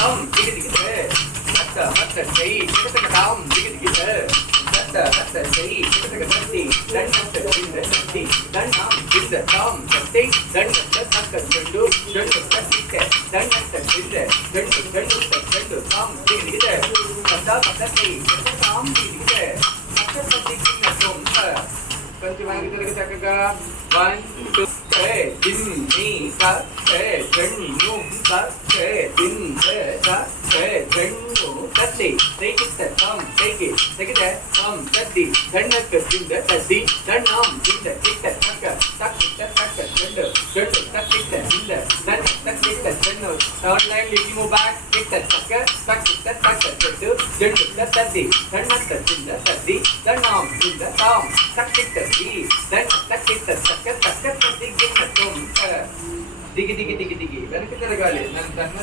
తం దిగి దిగితే తక్క తక్క చెయ్యి చికటక తాం దిగి దిగితే తక్క తక్క చెయ్యి చికటక తట్టి దండక దింద తట్టి దండం దింద తాం తట్టి దండక తక్క జండు జండు తట్టితే దండక దింద జండు జండు జండు తాం దిగి దిగితే తక్క తక్క చెయ్యి చికటక తాం దిగి దిగితే తక్క తట్టి కిన్న తొంత కొంచెం మనకి తిరిగి చక్కగా 1 2 దిన్ని తక్కే జండు తక్కే దింద తక్కే జండు తట్టి తేకితే తం తేకి తేకితే తం తట్టి దండక దింద తట్టి దండం దింద కిట్ట తక్క తక్కిట తక్క జండు జండు తక్కిట దింద దండ తక్కిట జండు థర్డ్ లైన్ లికి మూవ్ బ్యాక్ కిట్ట తక్క తక్కిట తక్క జండు జండు తట్టి దండక దింద తట్టి దండం దింద తం తక్కిట ది దండ తక్కిట తక్క తక్క తట్టి గిన్న తం దిగి దిగి దిగి దిగి వెనక్కి తిరగాలి నన్ను తన్న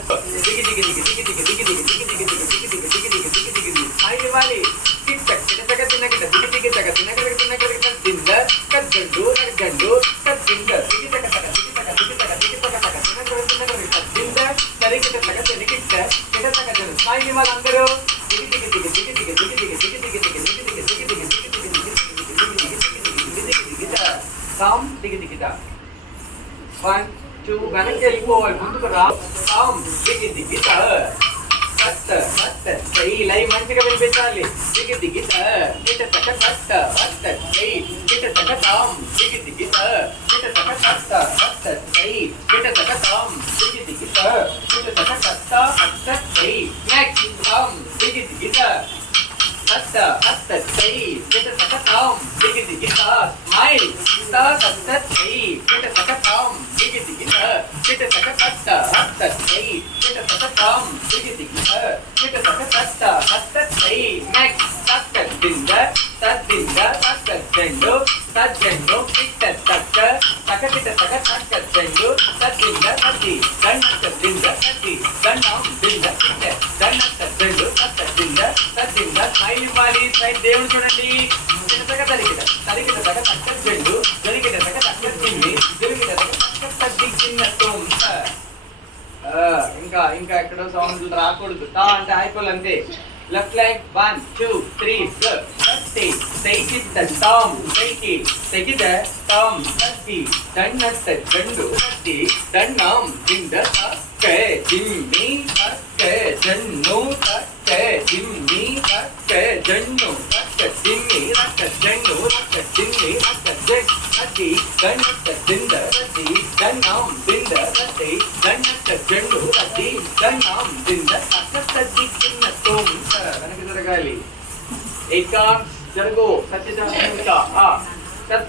దిగి దిగి దిగి దిగి దిగి దిగి దిగి దిగి దిగి దిగి దిగి దిగి దిగి దిగి దిగి దిగి దిగి హాయ్ ఇవ్వాలి టిక్ టక్ టిక్ టక్ తినకట దిగి దిగి టక్ తినకట తినకట తింద కజ్జండు నర్జండు కజ్జింద దిగి టక్ టక్ దిగి టక్ దిగి టక్ దిగి టక్ టక్ తినకట తినకట తింద తరికిట టక్ తినకిట టిక టక్ జన హాయ్ ఇవ్వాలి అందరూ దిగి దిగి దిగి దిగి దిగి దిగి దిగి దిగి దిగి దిగి దిగి దిగి దిగి దిగి దిగి దిగి దిగి తాం దిగి దిగిట 1 2 వెనక్కి వెళ్ళిపోవాలి ముందుకు రా తాం దిగి దిగిట కట్ట కట్ట చెయ్యి లైవ్ మంచిగా వినిపించాలి దిగి దిగిట కిట తక కట్ట కట్ట చెయ్యి కిట తక తాం దిగి దిగిట కిట తక కట్ట కట్ట చెయ్యి కిట తక తాం దిగి దిగిట కిట తక కట్ట కట్ట చెయ్యి నెక్స్ట్ తాం దిగి దిగిట కట్ట కట్ట చెయ్యి కిట తక తాం దిగి దిగిట స్మైల్ కిట కట్ట చెయ్యి కిట తక తాం దిగి దిగిట కిట తక కట్ట కట్ట చెయ్యి కిట తక తాం దిగి దిగిట కిట తక కట్ట కట్ట చెయ్యి నెక్స్ట్ తక్క దింద తద్దింద తక్క జండు తజ్జండు కిట తక్క తక కిట తక తక్క జండు తద్దింద తద్ది దండక దింద తద్ది దండం దింద కిట దండక జండు తక్క దింద తద్దింద స్మైల్ ఇవ్వాలి సైడ్ దేవుడు చూడండి కిట తక తరికిట తరికిట తక తక్క జండు జరికిట తక తక్క దింది జరికిట తక తక్క తద్ది చిన్న తోంత ఇంకా ఇంకా ఎక్కడో సౌండ్ రాకూడదు తా అంటే అయిపోవాలంతే లెఫ్ట్ లైక్ 1 2 3 తట్టి తేకిట తాం తేకి తేకిట తాం తట్టి దండత జండు తట్టి దండం దింద తక్కే దిమ్మి తక్కే జన్ను తక్కే దిమ్మి తక్కే జన్ను తక్కే దిమ్మి రక్క జన్ను రక్క దిమ్మి రక్క జన్ తట్టి దండత దింద తట్టి దండం దింద తట్టి దండత జండు తట్టి దండం దింద తక్క తట్టి చిన్న తోం వెనక్కి జరగాలి ఇంకా జరుగు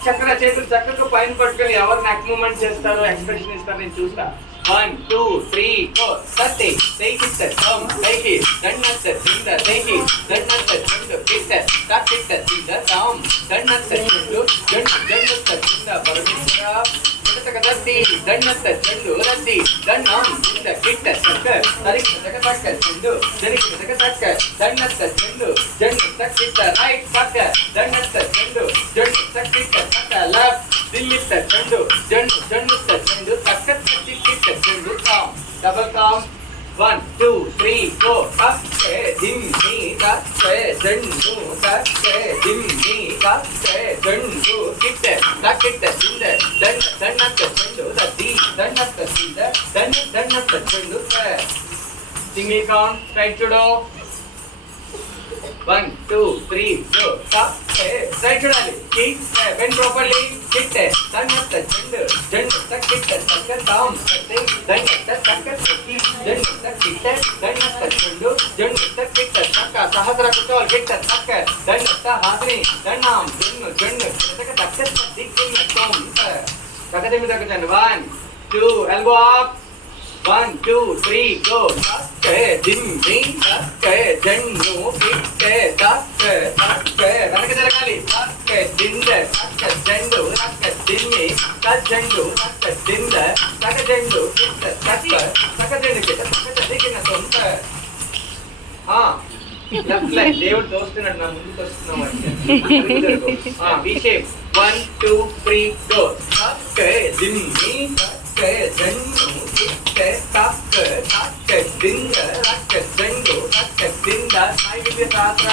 చక్కగా చేతులు చక్కగా పైన పట్టుకొని ఎవరు నెక్ మూమెంట్ చేస్తారో ఎక్స్ప్రెషన్ ఇస్తారు నేను చూస్తా 1 2 3 4 తట్టి తేకిట తం తేకి దండత దింద తేకి దండత జండు కిట తక్కిట దింద తాం దండత జండు జండు జండుత దింద పరమేశ్వర కిటక తట్టి దండత జండు రద్ది దండం దింద కిట తక్క తరికిట తక తక్క జండు జరికిట తక తక్క దండత జండు జండు తక్కిట రైట్ తక్క దండత జండు జండు తక్కిట తక్క లెఫ్ట్ దిల్లిట జండు జండు జండుత జండు తక్క తట్టి కిట జండు తాం డబుల్ కౌంట్ 1 2 3 4 తక్కే దిమ్మి తక్కే జండు తక్కే దిమ్మి తక్కే జండు కిట తక్కిట దింద దండ దండత జండు రద్ది దండత దింద దండ దండత జండు సింగిల్ కౌంట్ స్ట్రైట్ చూడు 1 2 3 4 తక్కే స్ట్రైట్ చూడాలి కిక్ బెండ్ ప్రాపర్లీ కిట్ దండత జండు జండు తక్కిట తక్క తాం తట్టి దండత తక్క తట్టి జండు తక్కిట దండత జండు జండు తక్కిట తక్క సహస్ర కుటోల్ కిట తక్క దండత హాద్రి దండం జండు జండు తక్క తక్క తట్టి కిన్న తోం తక్కది మీద తగ్గండి 1 2 ఎల్బో అప్ 1 2 3 go తక్కే దిమ్మి తక్కే జండు కిట్ తక్కే తక్కే వెనక జరగాలి తక్కే దింద తక్క జండు తక్క దిమ్మి తజ్జండు తక్క దింద తక్క జండు కిట్ తక్క తక్క జండు కిట్ తక్క తదికిన తొంత లెఫ్ట్ లైన్ దేవుడు దోస్తున్నాడు నా ముందుకు వస్తున్నావు అంటే వి షేప్ 1 2 3 go తక్కే దిమ్మి తక్కే జండు కిట్ తక్కే తక్కే దింద రక్క జండు రక్క దింద సాయి విద్య శాస్త్ర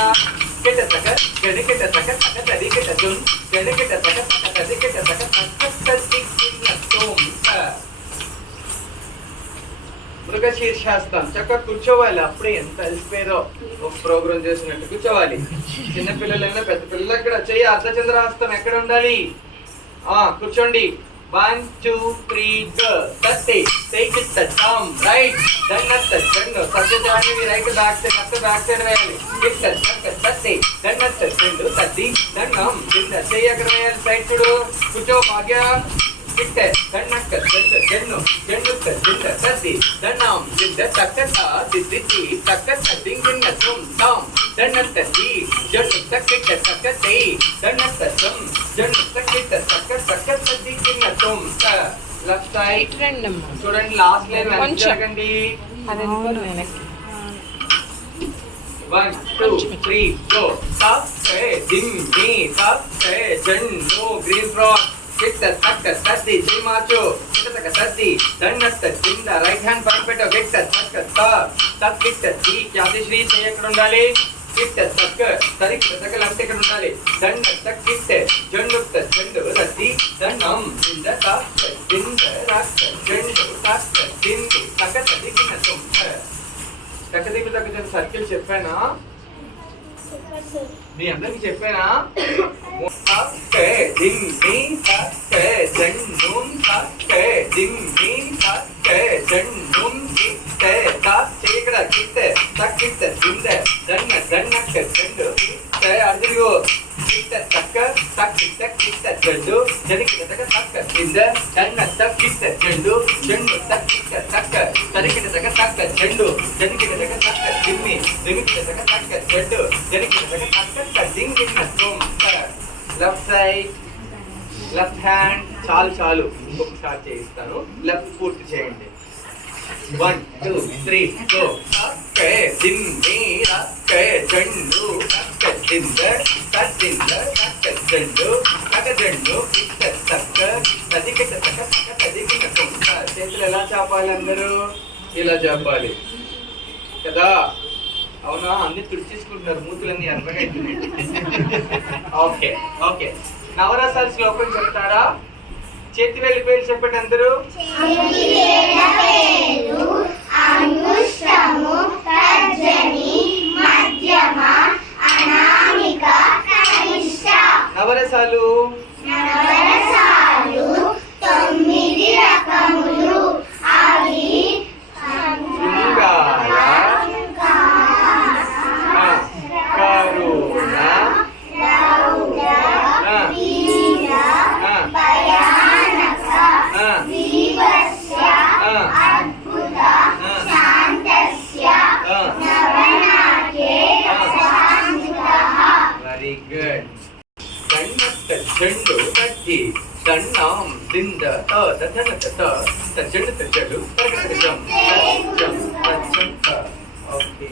కెట తక గణికెట తక తక తదికెట దుం గణికెట తక తక తదికెట తక తక తదికిన తోం మృగశీర్షాస్తం చక్కగా కూర్చోవాలి. అప్పుడే ఎంత అలసిపోయేదో ఒక ప్రోగ్రామ్ చేసినట్టు కూర్చోవాలి. చిన్నపిల్లలైనా పెద్ద పిల్లలు ఎక్కడ చెయ్యి అర్ధచంద్రాస్తం ఎక్కడ ఉండాలి? కూర్చోండి. 1 2 3 go. Tatti. Take it the thumb. Right. Then at the chin. Sajjani we right back side. Left back side వేయాలి. Hit the tuck. Tatti. Then at the chin. Tatti. Then arm. Then the చెయ్యి ఎక్కడ వేయాలి? Side చూడు. కూర్చో భాగ్య. Hit the. Then at the chin. Jannu. Jannu the Tatti. Then arm. Then the tuck. Titti. Tuck. Tatti. Then the thumb. Thumb. Then at the tea. Jannu tuck it. Tuck. Tea. Then at the thumb. Jannu tuck it. Tuck. Tuck. Tatti. Left side చూడండి. Last line వెనక్కి జరగండి. 1 2 3 go. తక్కే దిమ్మి తక్కే జన్ను గ్రీన్ ఫ్రాక్ కిట్ తక్క తద్ది జై మార్చు కిట్ తక్క తద్ది దండట్ కింద రైట్ హ్యాండ్ పైన పెట్టు కిట్ తక్క తక్ కిట్ ది యాదిశ్రీ చేయి ఎక్కడ ఉండాలి? కిట్ తక్క సరికి తక్క లెఫ్ట్ ఎక్కడ ఉండాలి? దండ తక్ కిట్ జండు జండు రద్ది దండం కింద తక్క కింద రక్ జండు తక్క కింద తక్క తద్ది కింద తుమ్ తక్క దిక్కు తక్క సర్కిల్ చెప్పానా? మీ అందరికి చెప్పానా? తక్కే దిమ్మి తక్కే జండు తక్కే దిమ్మి తక్కే జండు కిట్టే తక్ చేయకడ కిట్టే తక్ కిట్టే కింద దన్న దన్నక్క జండు కిట్టే అర్జునుడు కిట్టే తక్క తక్ కిట్టే కిట్టే జండు జనికి తక్క తక్క కింద దన్న తక్ కిట్టే జండు జండు తక్ కిట్టే తక్క తరికి తక్క తక్క జండు జనికి తక్క తక్క దిమ్మి దిమ్మి తక్క తక్క జండు జనికి తక్క తక్క దింగ్ కింద తోం లెఫ్ట్ సైడ్ లెఫ్ట్ హ్యాండ్. చాలు ఇంకొకసారి చేయిస్తాను. లెఫ్ట్ పూర్తి చేయండి. 1 2 3 go. తక్కే దిమ్మి తక్కే జండు తక్క దింద తద్దింద తక్క జండు తక్క జండు కిట్ట తక్క తదికిట తక్క తక్క తదికిన తొక్క. చేతులు ఎలా చాపాలి? అందరూ ఇలా చాపాలి కదా? అవునా? అన్ని తుడిచేసుకుంటున్నారు. మూతులన్నీ ఎర్రగా. Okay okay. నవరసాల శ్లోకం చెప్తారా? చేతి వేలి పేరు చెప్పండి అందరూ. నవరసాలు 9 రకములు. అవి శృంగార, కరుణ, భయానక, వివస్య, అద్భుత, శాంతస్య, నవనాట్యే, శాంతికః. Very good. దన్నట్ట జండు తద్ది దన్నాం దింద దన్నట్ట జండు జండు తరగతి జం జం జం. ఓకే.